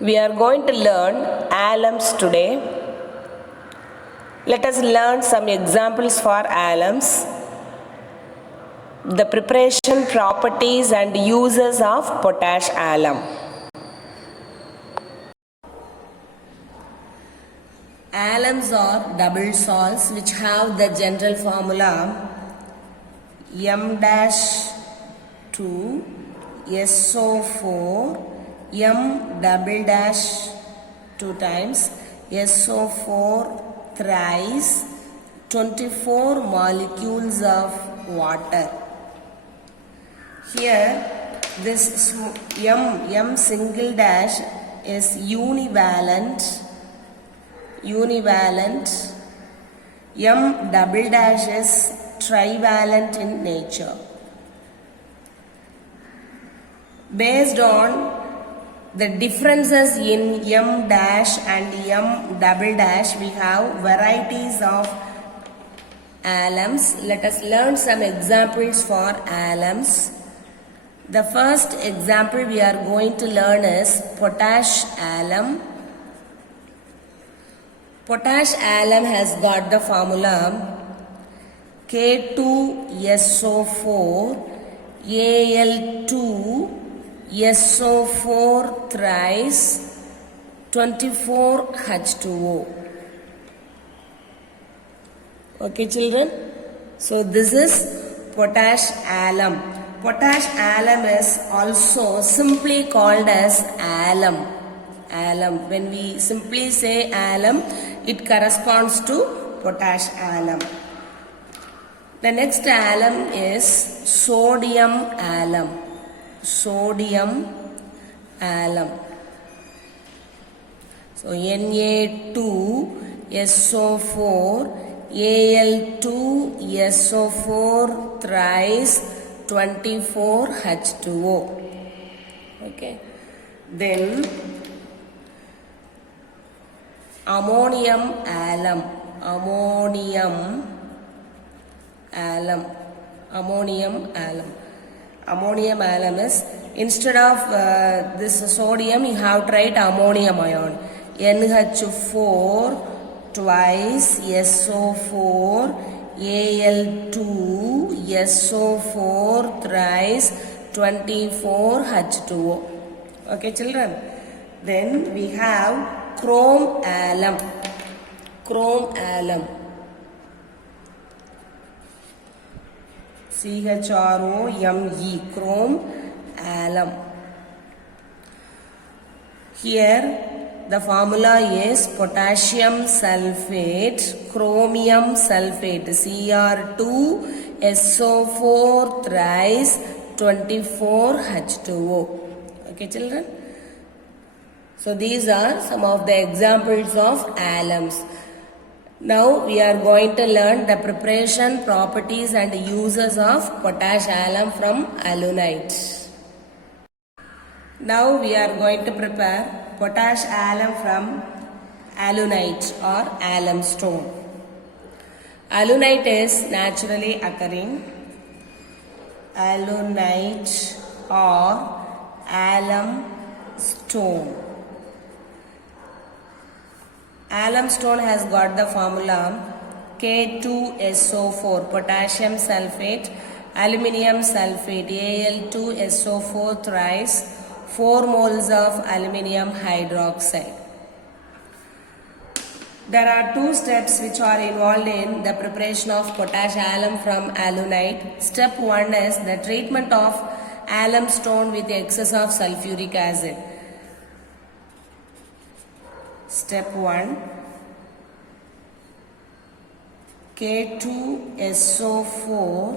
We are going to learn alums today. Let us learn some examples for alums, the preparation, properties and uses of potash alum. Alums are double salts which have the general formula M-2SO4 M double dash 2 times SO4 thrice 24 molecules of water. Here this M single dash is univalent, M double dash is trivalent in nature. Based on the differences in M dash and M double dash, we have varieties of alums. Let us learn some examples for alums. The first example we are going to learn is potash alum. Potash alum has got the formula K2SO4 Al2 SO4 thrice 24 H2O. Okay children, so this is potash alum. Potash alum is also simply called as alum. When we simply say alum, it corresponds to potash alum. The next alum is sodium alum. Sodium alum. So Na2SO4 Al2SO4 thrice 24 H2O. Okay. Then ammonium alum. Ammonium alum is, instead of this sodium, you have to write ammonium ion. NH4 twice SO4 Al2 SO4 thrice 24 H2O. Okay children. Then we have chrome alum. CHROME, chrome alum. Here the formula is potassium sulfate, chromium sulfate, Cr2SO4 thrice 24 H2O. Okay children. So these are some of the examples of alums. Now we are going to learn the preparation, properties and uses of potash alum from alunite. Now we are going to prepare potash alum from alunite or alum stone. Alunite is naturally occurring. Alunite or alum stone. Alum stone has got the formula K2SO4 potassium sulfate, aluminium sulfate, Al2SO4 thrice 4 moles of aluminium hydroxide. There are 2 steps which are involved in the preparation of potash alum from alunite. Step 1 is the treatment of alum stone with excess of sulfuric acid. Step 1, K2SO4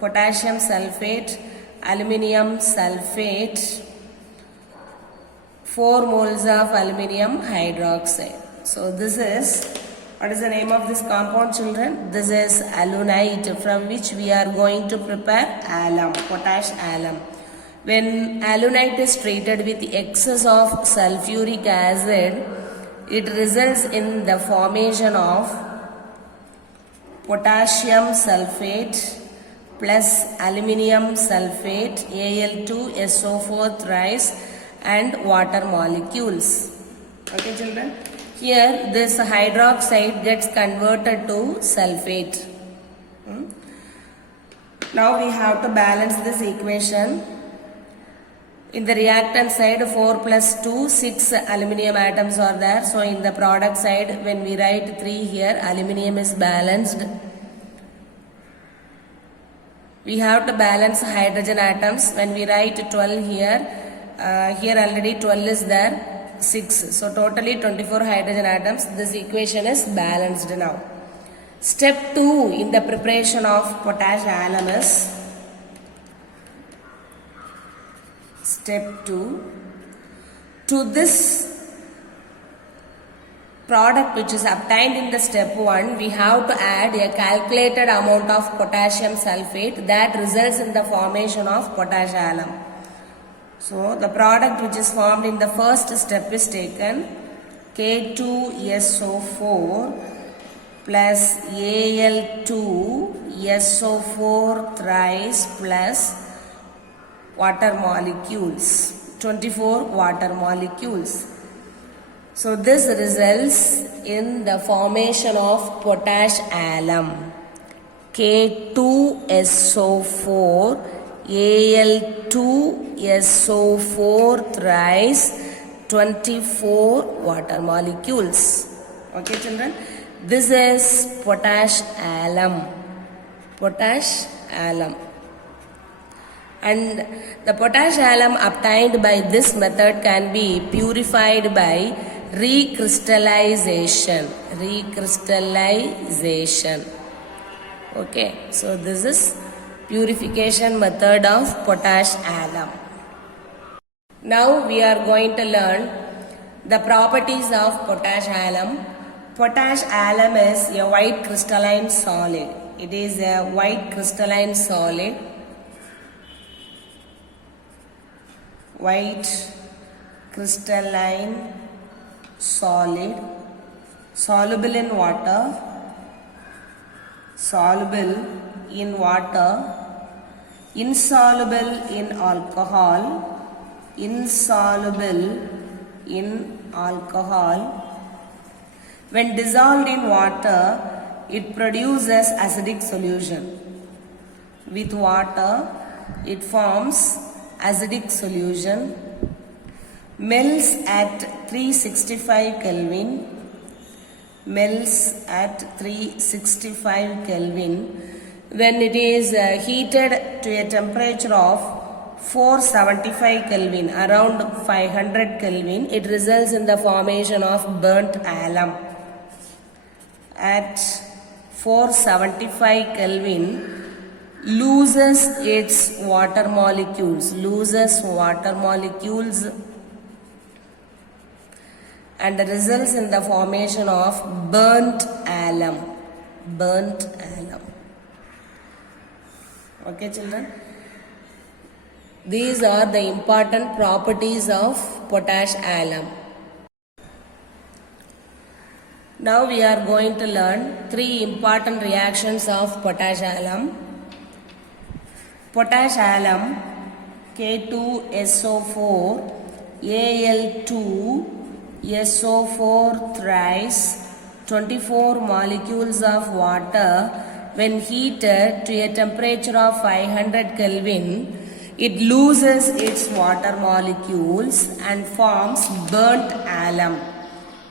potassium sulfate, aluminium sulfate, 4 moles of aluminium hydroxide. So this is, what is the name of this compound children? This is alunite, from which we are going to prepare alum, potash alum. When alunite is treated with excess of sulfuric acid, it results in the formation of potassium sulfate plus aluminium sulfate Al2SO4 thrice and water molecules. Okay children, here this hydroxide gets converted to sulfate. Now we have to balance this equation. In the reactant side 4 plus 2, 6 aluminium atoms are there. So in the product side when we write 3 here, aluminium is balanced. We have to balance hydrogen atoms. When we write 12 here, here already 12 is there, 6. So totally 24 hydrogen atoms. This equation is balanced now. Step 2 in the preparation of potash alum is Step 2. To this product which is obtained in the step 1, we have to add a calculated amount of potassium sulfate that results in the formation of potash alum. So the product which is formed in the first step is taken K2SO4 plus Al2SO4 thrice plus water molecules, 24 water molecules. So this results in the formation of potash alum. K2SO4 Al2SO4 thrice 24 water molecules. Okay children, this is potash alum. Potash alum. And the potash alum obtained by this method can be purified by recrystallization. Recrystallization. Okay, so this is purification method of potash alum. Now we are going to learn the properties of potash alum. Potash alum is a white crystalline solid. It is a white crystalline solid. White crystalline solid, soluble in water, insoluble in alcohol, When dissolved in water, it produces acidic solution. With water, it forms acidic solution, melts at 365 Kelvin, when it is heated to a temperature of 475 Kelvin, around 500 Kelvin, it results in the formation of burnt alum. At 475 Kelvin, loses its water molecules, and results in the formation of burnt alum. Okay children, these are the important properties of potash alum. Now we are going to learn 3 important reactions of potash alum. Potash alum, K2SO4 Al2SO4 thrice 24 molecules of water. When heated to a temperature of 500 Kelvin, it loses its water molecules and forms burnt alum.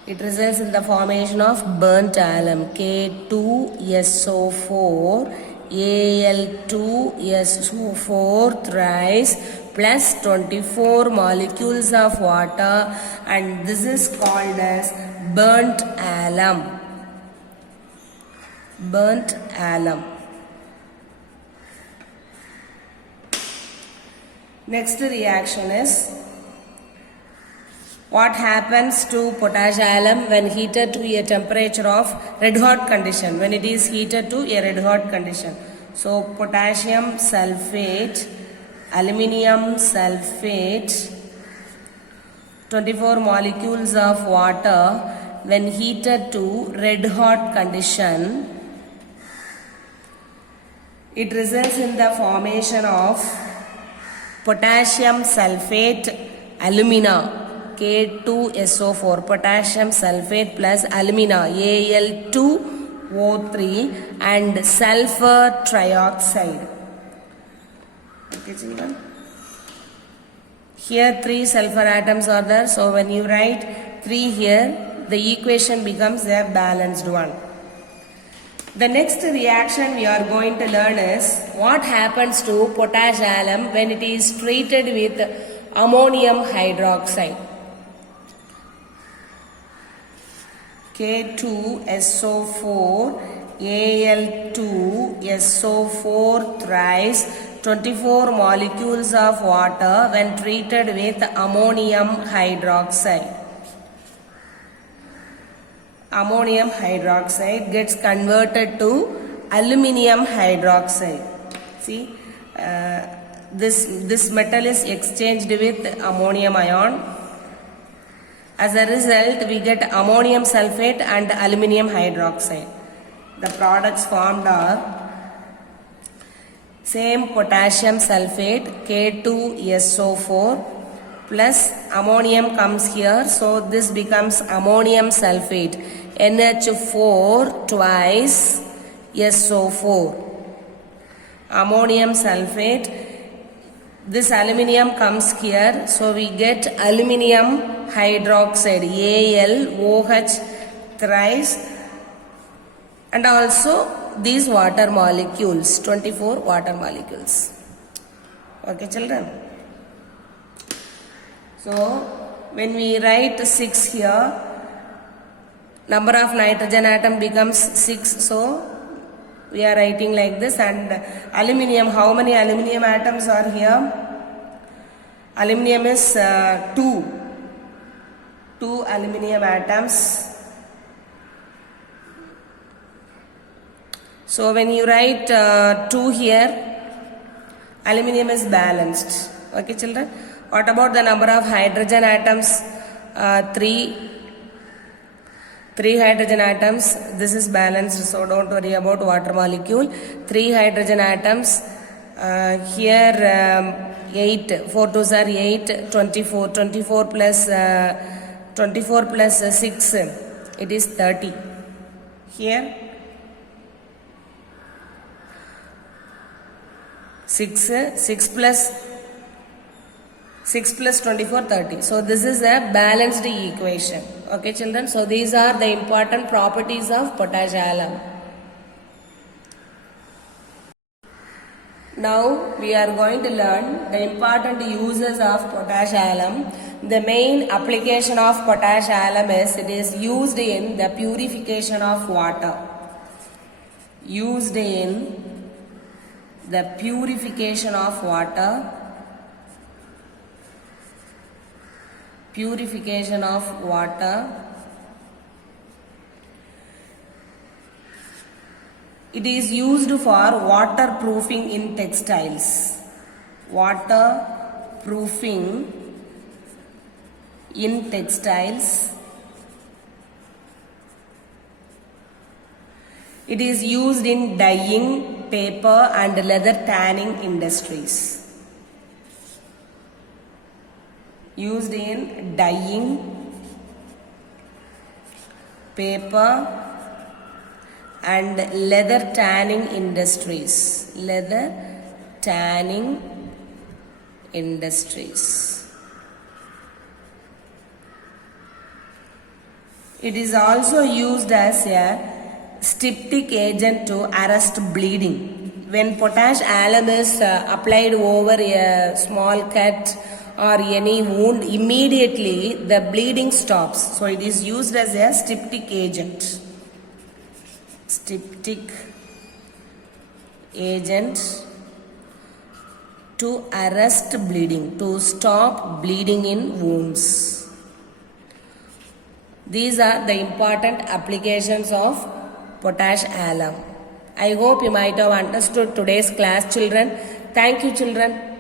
It results in the formation of burnt alum, K2SO4 Al2SO4 thrice plus 24 molecules of water, and this is called as burnt alum. Next reaction is what happens to potash alum when heated to a temperature of red hot condition, when it is heated to a red hot condition. So potassium sulfate, aluminium sulfate, 24 molecules of water when heated to red hot condition, it results in the formation of potassium sulfate alumina, K2SO4, potassium sulfate plus alumina, Al2O3, and sulfur trioxide. Okay, children. Here 3 sulfur atoms are there, so when you write 3 here, the equation becomes a balanced one. The next reaction we are going to learn is what happens to potash alum when it is treated with ammonium hydroxide. K2SO4, Al2SO4 thrice 24 molecules of water when treated with ammonium hydroxide. Ammonium hydroxide gets converted to aluminium hydroxide. See, this metal is exchanged with ammonium ion. As a result, we get ammonium sulfate and aluminium hydroxide. The products formed are same potassium sulfate, K2SO4, plus ammonium comes here, so this becomes ammonium sulfate, NH4 twice SO4. Ammonium sulfate, this aluminium comes here, so we get aluminium hydroxide, AlOH thrice, and also these water molecules, 24 water molecules. Okay, children. So when we write 6 here, number of nitrogen atom becomes 6, so we are writing like this. And aluminium, how many aluminium atoms are here? Aluminium is 2 aluminium atoms. So when you write 2 here, aluminium is balanced. Okay, children. What about the number of hydrogen atoms? 3 hydrogen atoms. This is balanced, so don't worry about water molecule. 3 hydrogen atoms. Here 8, 4 2s are 8, 24. 24 plus 6, it is 30. Here 6 plus 24, 30. So this is a balanced equation. Okay, children. So these are the important properties of potash alum. Now we are going to learn the important uses of potash alum. The main application of potash alum is it is used in the purification of water. Used in the purification of water. Purification of water. It is used for waterproofing in textiles. Waterproofing in textiles. It is used in dyeing, paper and leather tanning industries. Used in dyeing, paper and leather tanning industries. Leather tanning industries. It is also used as a styptic agent to arrest bleeding. When potash alum is applied over a small cut or any wound, immediately the bleeding stops. So it is used as a styptic agent. Styptic agent to arrest bleeding, to stop bleeding in wounds. These are the important applications of potash alum. I hope you might have understood today's class, children. Thank you, children.